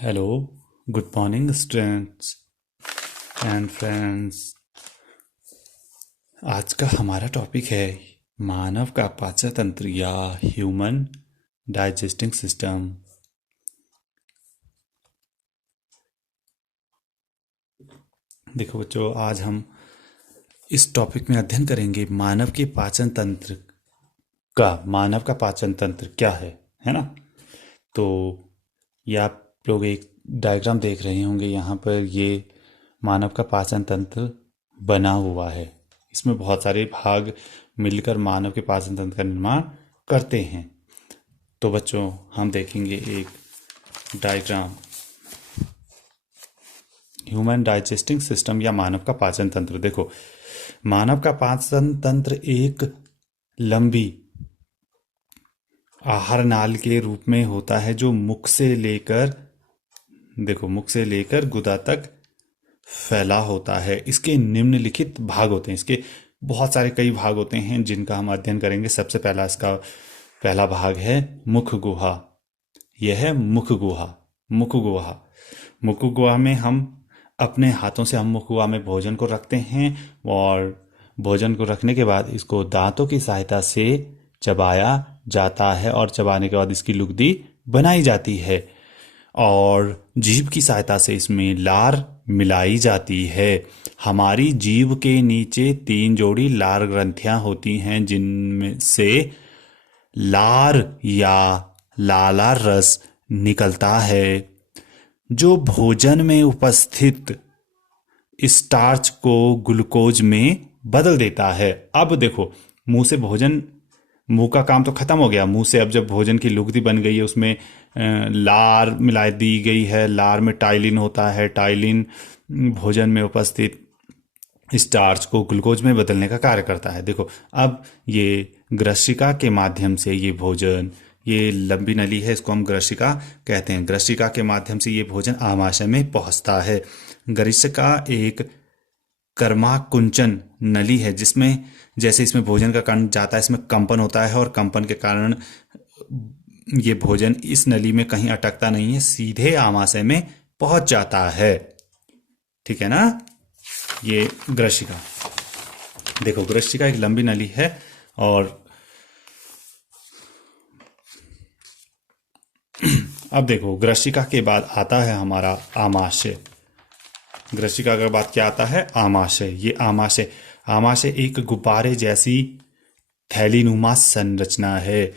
Hello, good morning students and friends. आज का हमारा टॉपिक है मानव का पाचन तंत्र या ह्यूमन डाइजेस्टिंग सिस्टम। देखो बच्चों, आज हम इस टॉपिक में अध्ययन करेंगे मानव के पाचन तंत्र मानव का पाचन तंत्र क्या है ना। तो ये आप लोग एक डायग्राम देख रहे होंगे। यहाँ पर ये मानव का पाचन तंत्र बना हुआ है। इसमें बहुत सारे भाग मिलकर मानव के पाचन तंत्र का निर्माण करते हैं। तो बच्चों, हम देखेंगे एक डायग्राम, ह्यूमन डाइजेस्टिंग सिस्टम या मानव का पाचन तंत्र। देखो, मानव का पाचन तंत्र एक लंबी आहार नाल के रूप में होता है जो मुख से लेकर गुदा तक फैला होता है। इसके निम्नलिखित भाग होते हैं। इसके बहुत सारे कई भाग होते हैं जिनका हम अध्ययन करेंगे। सबसे पहला इसका पहला भाग है मुख गुहा। यह है मुख गुहा। मुख गुहा में हम अपने हाथों से मुख गुहा में भोजन को रखते हैं और भोजन को रखने के बाद इसको दांतों की सहायता से चबाया जाता है और चबाने के बाद इसकी लुगदी बनाई जाती है और जीभ की सहायता से इसमें लार मिलाई जाती है। हमारी जीभ के नीचे 3 जोड़ी लार ग्रंथियां होती हैं जिनमें से लार या लाला रस निकलता है जो भोजन में उपस्थित स्टार्च को ग्लूकोज में बदल देता है। अब देखो, मुंह का काम तो खत्म हो गया। मुंह से अब जब भोजन की लुगदी बन गई है, उसमें लार मिला दी गई है। लार में टाइलिन होता है। टाइलिन भोजन में उपस्थित स्टार्च को ग्लूकोज में बदलने का कार्य करता है। देखो, अब ये ग्रशिका के माध्यम से ये लंबी नली है, इसको हम ग्रशिका कहते हैं। ग्रशिका के माध्यम से ये भोजन आमाशय में पहुंचता है। ग्रशिका एक कर्माकुंचन नली है जिसमें जैसे इसमें भोजन का कण जाता है, इसमें कंपन होता है और कंपन के कारण ये भोजन इस नली में कहीं अटकता नहीं है, सीधे आमाशय में पहुंच जाता है। ठीक है ना। ये ग्रशिका, देखो ग्रशिका एक लंबी नली है और अब देखो, ग्रशिका के बाद आता है हमारा आमाशय। ग्रशिका के बाद क्या आता है? आमाशय। ये आमाशय एक गुब्बारे जैसी थैलीनुमा संरचना है।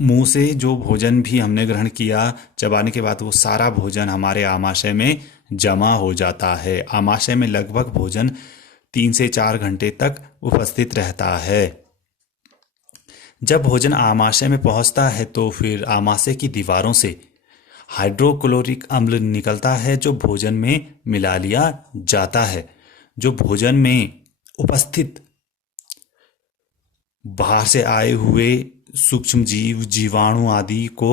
मुंह से जो भोजन भी हमने ग्रहण किया, चबाने के बाद वो सारा भोजन हमारे आमाशय में जमा हो जाता है। आमाशय में लगभग भोजन 3 से 4 घंटे तक उपस्थित रहता है। जब भोजन आमाशय में पहुंचता है तो फिर आमाशय की दीवारों से हाइड्रोक्लोरिक अम्ल निकलता है जो भोजन में मिला लिया जाता है, जो भोजन में उपस्थित बाहर से आए हुए सूक्ष्म जीव, जीवाणु आदि को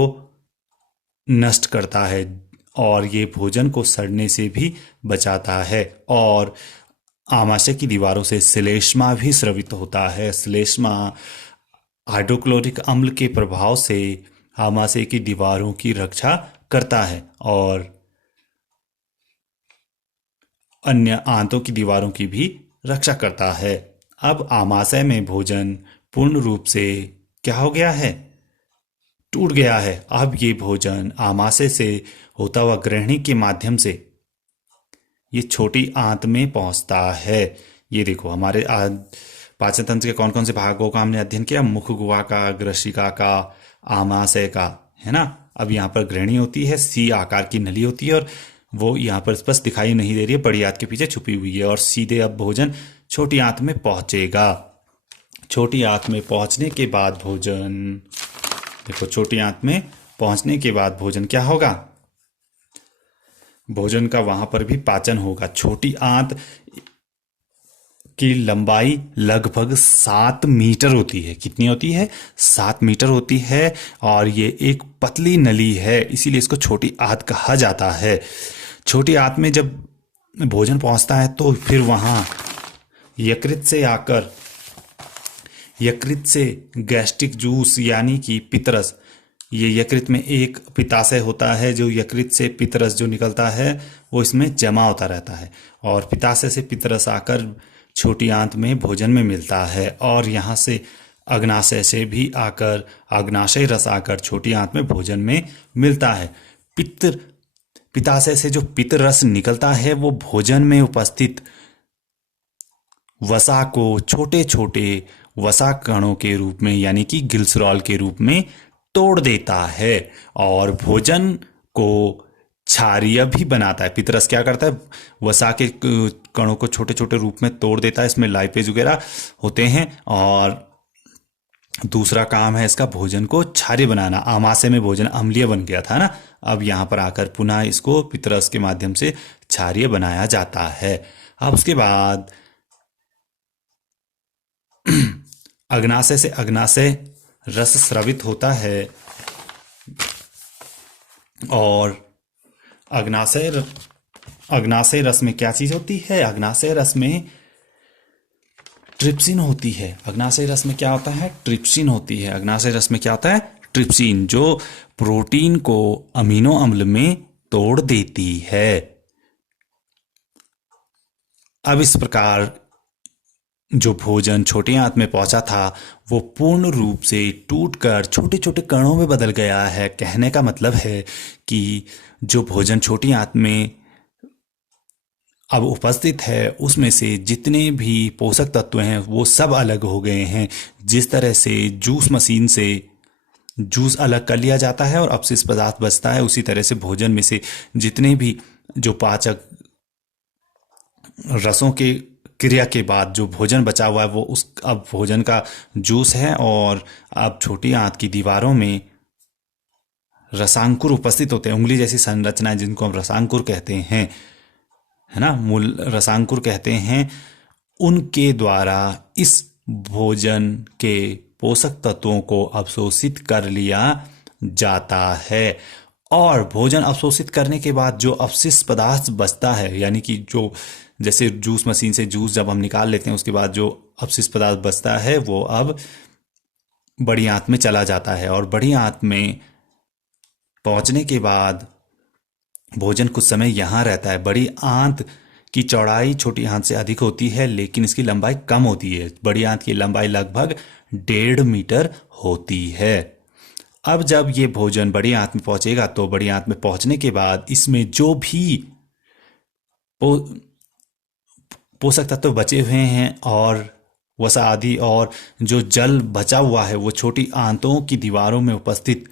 नष्ट करता है और ये भोजन को सड़ने से भी बचाता है। और आमाशय की दीवारों से श्लेष्मा भी स्रवित होता है। श्लेष्मा हाइड्रोक्लोरिक अम्ल के प्रभाव से आमाशय की दीवारों की रक्षा करता है और अन्य आंतों की दीवारों की भी रक्षा करता है। अब आमाशय में भोजन पूर्ण रूप से क्या हो गया है? टूट गया है। अब ये भोजन आमाशय से होता हुआ ग्रहणी के माध्यम से ये छोटी आंत में पहुंचता है। ये देखो, हमारे पाचन तंत्र के कौन कौन से भागों का हमने अध्ययन किया? मुख गुहा का, ग्रशिका का, आमाशय का, है ना। अब यहाँ पर ग्रहणी होती है, सी आकार की नली होती है और वो यहाँ पर स्पष्ट दिखाई नहीं दे रही है, बड़ी आंत के पीछे छुपी हुई है और सीधे अब भोजन छोटी आंत में पहुंचेगा। छोटी आंत में पहुंचने के बाद भोजन, देखो छोटी आंत में पहुंचने के बाद भोजन क्या होगा? भोजन का वहां पर भी पाचन होगा। छोटी आंत की लंबाई लगभग 7 मीटर होती है। कितनी होती है? 7 मीटर होती है और ये एक पतली नली है, इसीलिए इसको छोटी आंत कहा जाता है। छोटी आंत में जब भोजन पहुंचता है तो फिर वहां यकृत से गैस्ट्रिक जूस यानी कि पित्तरस ये यकृत में एक पित्ताशय होता है, जो यकृत से पित्तरस जो निकलता है वो इसमें जमा होता रहता है, और पित्ताशय से पित्तरस आकर छोटी आंत में भोजन में मिलता है, और यहाँ से अग्नाशय से भी आकर अग्नाशय रस आकर छोटी आंत में भोजन में मिलता है। पित्ताशय से जो पित्त रस निकलता है वो भोजन में उपस्थित वसा को छोटे छोटे वसा कणों के रूप में यानी कि ग्लिसरॉल के रूप में तोड़ देता है, और भोजन को क्षारीय भी बनाता है। पित्तरस क्या करता है, वसा के कणों को छोटे छोटे रूप में तोड़ देता है, इसमें लाइपेज वगैरह होते हैं, और दूसरा काम है इसका भोजन को क्षारीय बनाना। आमाशय में भोजन अम्लीय बन गया था ना, अब यहाँ पर आकर पुनः इसको पित्तरस के माध्यम से क्षारीय बनाया जाता है। अब उसके बाद अग्नाशय से अग्नाशय रस स्रावित होता है, और अग्नाशय रस में क्या चीज होती है, अग्नाशय रस में ट्रिप्सिन होती है। अग्नाशय रस में क्या होता है, ट्रिप्सिन होती है। अग्नाशय रस में क्या होता है, ट्रिप्सिन, जो प्रोटीन को अमीनो अम्ल में तोड़ देती है। अब इस प्रकार जो भोजन छोटी आंत में पहुंचा था वो पूर्ण रूप से टूटकर छोटे छोटे कणों में बदल गया है। कहने का मतलब है कि जो भोजन छोटी आंत में अब उपस्थित है उसमें से जितने भी पोषक तत्व हैं वो सब अलग हो गए हैं। जिस तरह से जूस मशीन से जूस अलग कर लिया जाता है और अपशिष्ट पदार्थ बचता है, उसी तरह से भोजन में से जितने भी जो पाचक रसों के क्रिया के बाद जो भोजन बचा हुआ है वो उस अब भोजन का जूस है, और अब छोटी आंत की दीवारों में रसांकुर उपस्थित होते हैं, उंगली जैसी संरचनाएं जिनको हम रसांकुर कहते हैं, है ना, मूल रसांकुर कहते हैं। उनके द्वारा इस भोजन के पोषक तत्वों को अवशोषित कर लिया जाता है, और भोजन अवशोषित करने के बाद जो अपशिष्ट पदार्थ बचता है, यानी कि जो जैसे जूस मशीन से जूस जब हम निकाल लेते हैं उसके बाद जो अपशिष्ट पदार्थ बचता है वो अब बड़ी आंत में चला जाता है, और बड़ी आंत में पहुंचने के बाद भोजन कुछ समय यहाँ रहता है। बड़ी आंत की चौड़ाई छोटी आंत से अधिक होती है लेकिन इसकी लंबाई कम होती है। बड़ी आंत की लंबाई लगभग 1.5 मीटर होती है। अब जब ये भोजन बड़ी आंत में पहुंचेगा तो बड़ी आंत में पहुंचने के बाद इसमें जो भी पोषक तत्व बचे हुए हैं और वसा आदि और जो जल बचा हुआ है वो छोटी आंतों की दीवारों में उपस्थित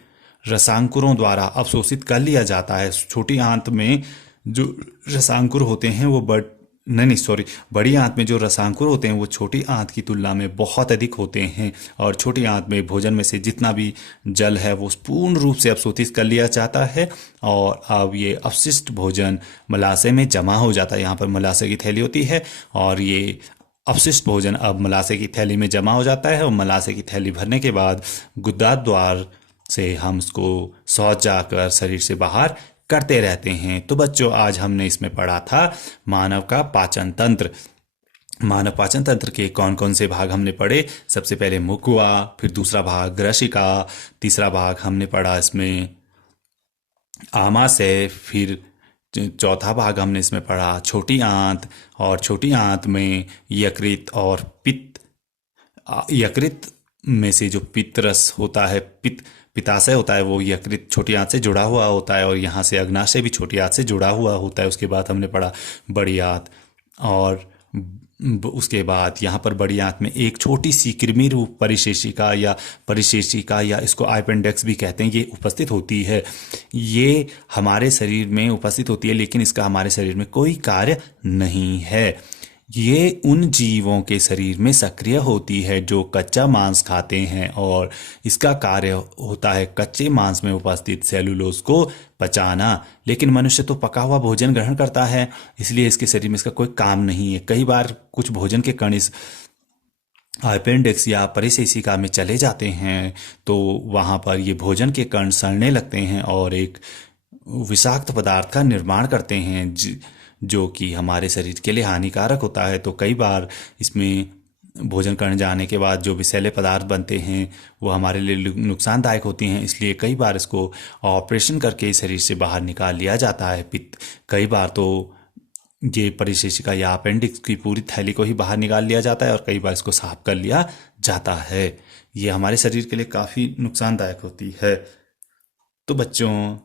रसांकुरों द्वारा अवशोषित कर लिया जाता है। छोटी आंत में जो रसांकुर होते हैं वो बड़ी आंत में जो रसांकुर होते हैं वो छोटी आंत की तुलना में बहुत अधिक होते हैं, और छोटी आंत में भोजन में से जितना भी जल है वो पूर्ण रूप से अवशोषित कर लिया जाता है, और अब ये अपशिष्ट भोजन मलाशय में जमा हो जाता है। यहाँ पर मलाशय की थैली होती है और ये अपशिष्ट भोजन अब मलाशय की थैली में जमा हो जाता है, और मलाशय की थैली भरने के बाद गुदा द्वार से हम उसको शौच जाकर शरीर से बाहर करते रहते हैं। तो बच्चों, आज हमने इसमें पढ़ा था मानव का पाचन तंत्र। मानव पाचन तंत्र के कौन कौन से भाग हमने पढ़े। सबसे पहले मुख हुआ, फिर दूसरा भाग ग्रशिका, तीसरा भाग हमने पढ़ा इसमें आमाशय, फिर चौथा भाग हमने इसमें पढ़ा छोटी आंत, और छोटी आंत में यकृत और पित्त। यकृत में से जो पित्तरस होता है, पित्ताशय होता है, वो यकृत छोटी आंत से जुड़ा हुआ होता है, और यहाँ से अग्नाशय भी छोटी आंत से जुड़ा हुआ होता है। उसके बाद हमने पढ़ा बड़ी आंत, और उसके बाद यहाँ पर बड़ी आंत में एक छोटी सी कृमि रूप परिशेषिका या इसको अपेंडिक्स भी कहते हैं, ये उपस्थित होती है। ये हमारे शरीर में उपस्थित होती है लेकिन इसका हमारे शरीर में कोई कार्य नहीं है। ये उन जीवों के शरीर में सक्रिय होती है जो कच्चा मांस खाते हैं, और इसका कार्य होता है कच्चे मांस में उपस्थित सेलुलोज को पचाना। लेकिन मनुष्य तो पका हुआ भोजन ग्रहण करता है, इसलिए इसके शरीर में इसका कोई काम नहीं है। कई बार कुछ भोजन के कण इस अपेंडिक्स या परिशेषिका में चले जाते हैं तो वहाँ पर ये भोजन के कण सड़ने लगते हैं और एक विषाक्त पदार्थ का निर्माण करते हैं जो कि हमारे शरीर के लिए हानिकारक होता है। तो कई बार इसमें भोजन करने जाने के बाद जो विषैले पदार्थ बनते हैं वो हमारे लिए नुकसानदायक होती हैं, इसलिए कई बार इसको ऑपरेशन करके शरीर से बाहर निकाल लिया जाता है। पित्त कई बार तो ये परिशिष्टिका या अपेंडिक्स की पूरी थैली को ही बाहर निकाल लिया जाता है और कई बार इसको साफ कर लिया जाता है। ये हमारे शरीर के लिए काफ़ी नुकसानदायक होती है। तो बच्चों,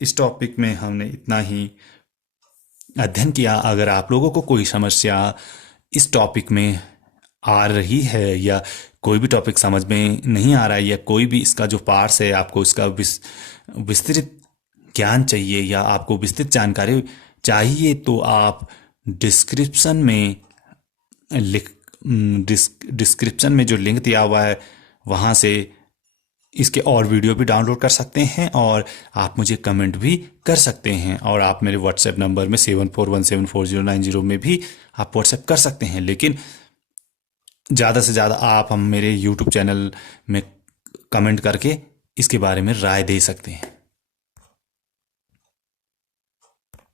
इस टॉपिक में हमने इतना ही अध्ययन किया। अगर आप लोगों को कोई समस्या इस टॉपिक में आ रही है या कोई भी टॉपिक समझ में नहीं आ रहा है या कोई भी इसका जो पार्ट्स है आपको इसका विस्तृत ज्ञान चाहिए या आपको विस्तृत जानकारी चाहिए, तो आप डिस्क्रिप्शन में डिस्क्रिप्शन में जो लिंक दिया हुआ है वहाँ से इसके और वीडियो भी डाउनलोड कर सकते हैं और आप मुझे कमेंट भी कर सकते हैं। और आप मेरे व्हाट्सएप नंबर में 74174090 में भी आप व्हाट्सएप कर सकते हैं। लेकिन ज़्यादा से ज़्यादा आप हम मेरे यूट्यूब चैनल में कमेंट करके इसके बारे में राय दे सकते हैं।